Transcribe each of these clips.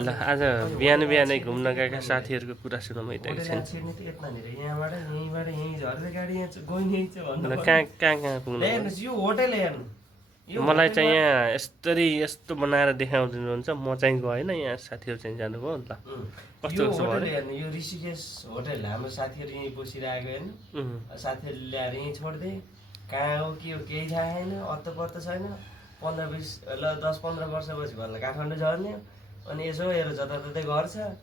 ल आज बिहान बिहानै घुम्न गएका साथीहरूको कुरा सुनौँ है त एकछिन। यहाँबाट यहीँबाट यहीँ झर्दै गाडी यहाँ गइनै छ ल कहाँ कहाँ पुग्नु? यो होटल हेर्नु मलाई चाहिँ यहाँ यस्तो बनाएर देखाउनुहुन्छ, म चाहिँ गएन, यहाँ साथीहरू चाहिँ जानुभयो। ल कस्तो कस्तो होटल भयो? हेर्नु, यो ऋषिकेश होटल। हाम्रो साथीहरू यहीँ बसिरहेको हेर्नु, साथीहरूले ल्याएर यहीँ छोडिदिए। कहाँ हो के हो केही थाहा छैन, अत्तो पत्तो छैन। 10-15 वर्षपछि भन्दा काठमाडौँ झर्ने, अनि यसो हेर जताततै घर छ,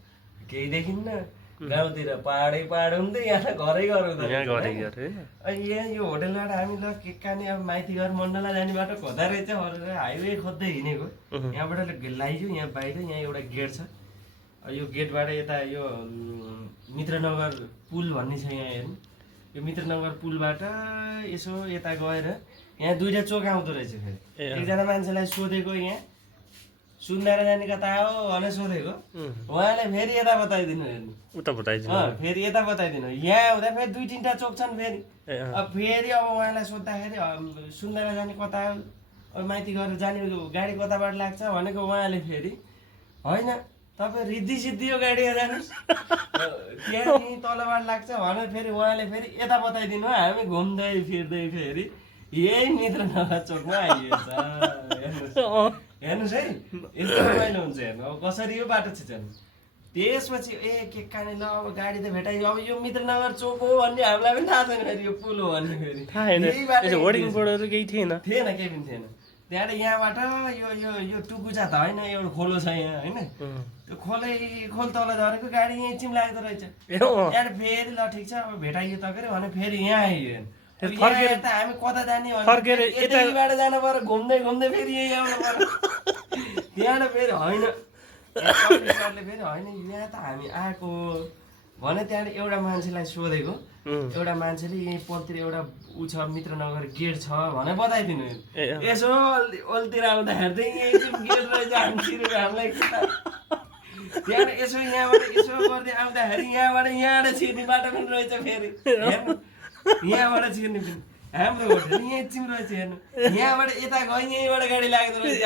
केही देखिन्न। गाउँतिर पाहाडै पाहाड हुँदै यहाँ घरै घर हुँदैन। अनि यहाँ यो होटलबाट हामी ल के काने अब माइती घर मण्डला जाने बाटो खोज्दा रहेछ भनेर हाइवे खोज्दै हिँडेको। यहाँबाट लगाइदियो, यहाँ बाहिर यहाँ एउटा गेट छ। यो गेटबाट यता यो मित्रनगर पुल भन्ने छ यहाँ हेर्नु। यो मित्रनगर पुलबाट यसो यता गएर यहाँ दुईटा चोक आउँदो रहेछ। फेरि एकजना मान्छेलाई सोधेको, यहाँ सुन्दारा जाने कता हो भनेर सोधेको, उहाँले फेरि यता बताइदिनु हेर्नु, उता बताइदिनु, फेरि यता बताइदिनु। यहाँ आउँदा फेरि 2-3टा चोक छन् फेरि। अब फेरि अब उहाँलाई सोद्धाखेरि सुन्दारा जाने कता हो, अब माइती घर जाने गाडी कताबाट लाग्छ भनेको, उहाँले फेरि होइन तपाईँ रिद्धि सिद्धि यो गाडीमा जानुहोस्, त्यहाँ तलबाट लाग्छ भनेर फेरि उहाँले फेरि यता बताइदिनु। हामी घुम्दै फिर्दै फेरि यही मित्रनगर चोकमा आइएछ। हेर्नुहोस् है, यस्तो रमाइलो हुन्छ हेर्नु। अब कसरी यो बाटो छिर्नु, त्यसपछि के काने ल अब गाडी त भेटाइयो। अब यो मित्रनगर चोक हो भन्ने हामीलाई पनि थाहा छैन, फेरि यो पुल हो भन्ने फेरि होर्डिङ बोर्डहरू केही थिएन, केही पनि थिएन। त्यहाँबाट यहाँबाट यो यो यो टुकुचा त होइन, एउटा खोलो छ यहाँ होइन। त्यो खोल तल झरेको गाडी यहीँ चिम लाग्दो रहेछ। त्यहाँबाट फेरि ल ठिक छ अब भेटाइयो त के भने फेरि यहाँ आइयो। फर्केर त हामी कता जाने फर्केर यताबाट जानु पर्यो, घुम्दै घुम्दै फेरि यही आउनु पर्यो। त्यहाँबाट फेरि होइन, फेरि होइन यहाँ त हामी आएको भने त्यहाँबाट एउटा मान्छेलाई सोधेको, एउटा मान्छेले यहीँ पलतिर एउटा ऊ छ मित्रनगर गेट छ भनेर बताइदिनु। यसो ओल्तिर आउँदाखेरि चाहिँ यही चाहिँ गेट रहेछ, हामीलाई त्यहाँबाट यसो यहाँबाट यसो गर्दै आउँदाखेरि यहाँबाट छिर्ने बाटो पनि रहेछ। फेरि हेर्नु यहाँबाट छिर्ने पनि हाम्रो होटल यहीँ चिम रहेछ हेर्नु। यहाँबाट यता गयो, यहीँबाट गाडी लाग्दो रहेछ।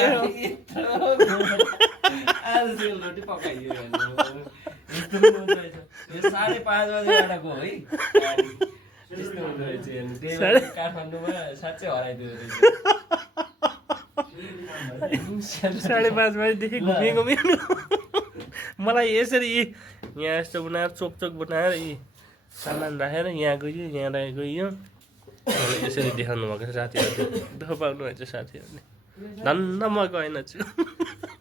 आज सेलरोटी पकाइयो हेर्नु, यस्तो पनि हुँदो रहेछ। यो 5:30 बजीबाट गयो है, त्यस्तो हुँदो रहेछ हेर्नु। त्यही भएर काठमाडौँमा साँच्चै हराइदियो रहेछ। 5:30 बजीदेखि घुमेको मेरो। मलाई यसरी यहाँ यस्तो बनाएर चोक बनाएर यी सामान राखेर यहाँ गयो, यहाँ गयो, यसरी देखाउनु भएको छ साथीहरूले। दुःख पाउनु भएछ साथीहरूले, धन्न म गएन छु।